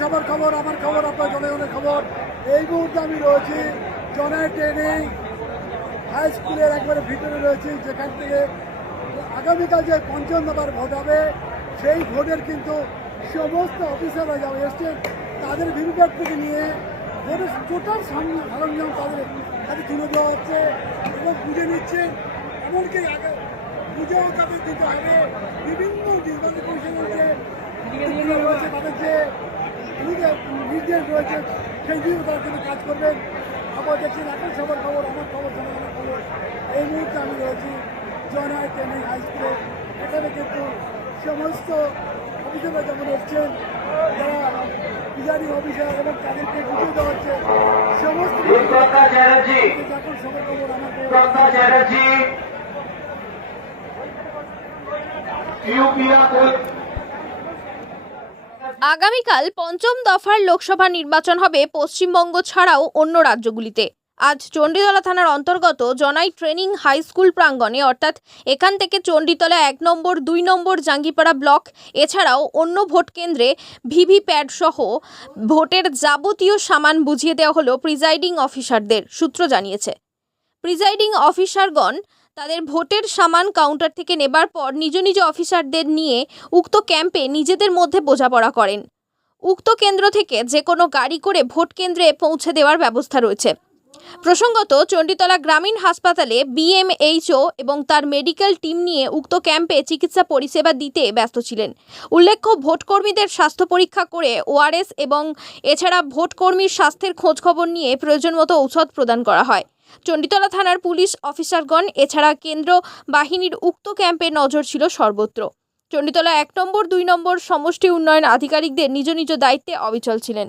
সবার খবর আমার খবর আপনার জনগণের খবর। এই মুহূর্তে আমি রয়েছি জনের ট্রেনিং। হাই স্কুলের একবারে ভিতরে রয়েছি যেখান থেকে আগামীকাল যে পঞ্চম নম্বর ভোট হবে সেই ভোটের কিন্তু সমস্ত অফিসাররা যাবে এসছেন তাদের ভিভিপ্যাট থেকে নিয়ে ভোটের টোটাল সামনে সরঞ্জাম তাদের হাতে তুলে দেওয়া হচ্ছে এবং বুঝে নিচ্ছেন এমনকি পুজোও তাদের দিতে হবে। বিভিন্ন নির্বাচন কমিশনের যে রয়েছে তাদের যে নির্দেশ- রয়েছে সেই দিকে তারা কিন্তু কাজ করবেন। খবর দেখছেন এখন সবার খবর আমার খবর জনগণের খবর। এই মুহূর্তে আমি রয়েছি জয়নায় ট্রেনিং হাই স্কুলে। এখানে কিন্তু সমস্ত অফিসাররা যেমন এসছেন যারা প্রিজাইডিং অফিসার এবং তাদেরকে বুঝিয়ে দেওয়া হচ্ছে সমস্ত এখন সবার খবর আমার ইউপিয়া আগামীকাল পঞ্চম দফার লোকসভা নির্বাচন হবে পশ্চিমবঙ্গ ছাড়াও অন্য রাজ্যগুলিতে। আজ চণ্ডীতলা থানার অন্তর্গত জনাই ট্রেনিং হাই স্কুল প্রাঙ্গণে, অর্থাৎ এখান থেকে চণ্ডীতলা এক নম্বর, দুই নম্বর জাঙ্গিপাড়া ব্লক, এছাড়াও অন্য ভোট কেন্দ্রে ভিভিপ্যাট সহ ভোটের যাবতীয় সামান বুঝিয়ে দেওয়া হলো প্রিজাইডিং অফিসারদের, সূত্র জানিয়েছে। প্রিজাইডিং অফিসারগণ তাদের ভোটের সামান কাউন্টার থেকে নেবার পর নিজ নিজ অফিসারদের নিয়ে উক্ত ক্যাম্পে নিজেদের মধ্যে বোঝাপড়া করেন। উক্ত কেন্দ্র থেকে যে কোনো গাড়ি করে ভোট কেন্দ্রে পৌঁছে দেওয়ার ব্যবস্থা রয়েছে। প্রসঙ্গত, চণ্ডীতলা গ্রামীণ হাসপাতালে বিএমএইচও এবং তার মেডিকেল টিম নিয়ে উক্ত ক্যাম্পে চিকিৎসা পরিষেবা দিতে ব্যস্ত ছিলেন। উল্লেখ্য, ভোটকর্মীদের স্বাস্থ্য পরীক্ষা করে ওআরএস এবং এছাড়া ভোটকর্মীর স্বাস্থ্যের খোঁজখবর নিয়ে প্রয়োজন মতো ঔষধ প্রদান করা হয়। চণ্ডীতলা থানার পুলিশ অফিসারগণ, এছাড়া কেন্দ্র বাহিনীর উক্ত ক্যাম্পে নজর ছিল সর্বত্র। চণ্ডীতলা এক নম্বর, দুই নম্বর সমষ্টি উন্নয়ন আধিকারিকদের নিজ নিজ দায়িত্বে অবিচল ছিলেন।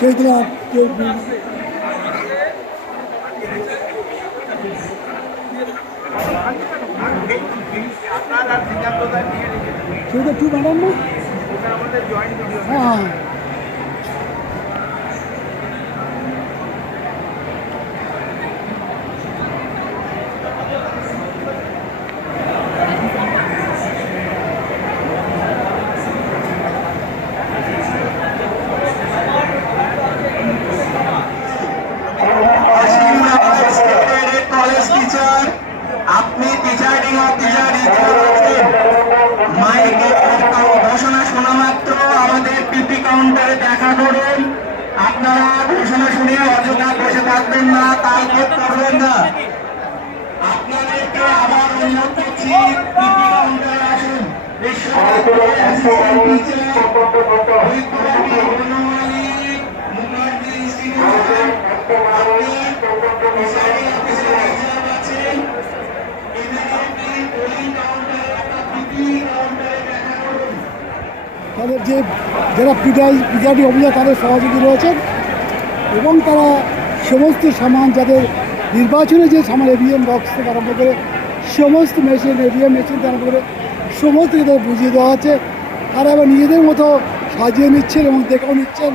চৈত্রা কেউ চৈত্রা টু ম্যাডাম না হ্যাঁ হ্যাঁ কলেজ টিচার আপনি প্রিজাইডিং অফিসার মাইকে ঘোষণা শোনা মাত্র আমাদের কাউন্টারে দেখা করুন আপনারা ঘোষণা শুনে অযথা বসে থাকবেন না তালবোধ করবেন না। আপনাদেরকে আবার অনুরোধ করছি আসুন। বিশ্ববিদ্যালয়ের যারা পিটাই পিটারি অফিসার তাদের সহযোগী রয়েছেন এবং তারা সমস্ত সামান, যাদের নির্বাচনে যে সামান এভিএম বক্স থেকে আরম্ভ করে সমস্ত মেশিন এভিএম মেশিন থেকে আরম্ভ করে সমস্ত তাদের বুঝিয়ে দেওয়া আছে। তারা আবার নিজেদের মতো সাজিয়ে নিচ্ছেন এবং দেখেও নিচ্ছেন।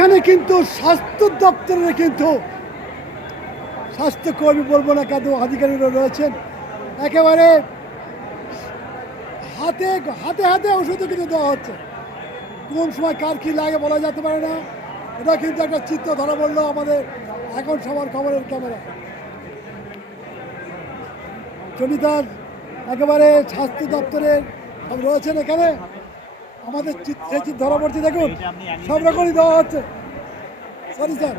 এখানে কিন্তু স্বাস্থ্য দপ্তরের কিন্তু স্বাস্থ্যকর্মী বলব না কেন, আধিকারিকরা রয়েছেন। একেবারে হাতে হাতে হাতে ওষুধও কিন্তু দেওয়া হচ্ছে। কোন সময় কার কী লাগে বলা যেতে পারে না। এটা কিন্তু একটা চিত্র ধরা পড়ল আমাদের এখন সবার খবরের ক্যামেরা। চন্ডিদার একেবারে স্বাস্থ্য দপ্তরের রয়েছেন এখানে। আমাদের ধরা পড়ছে দেখুন সব রকমই দেওয়া হচ্ছে। Sorry sir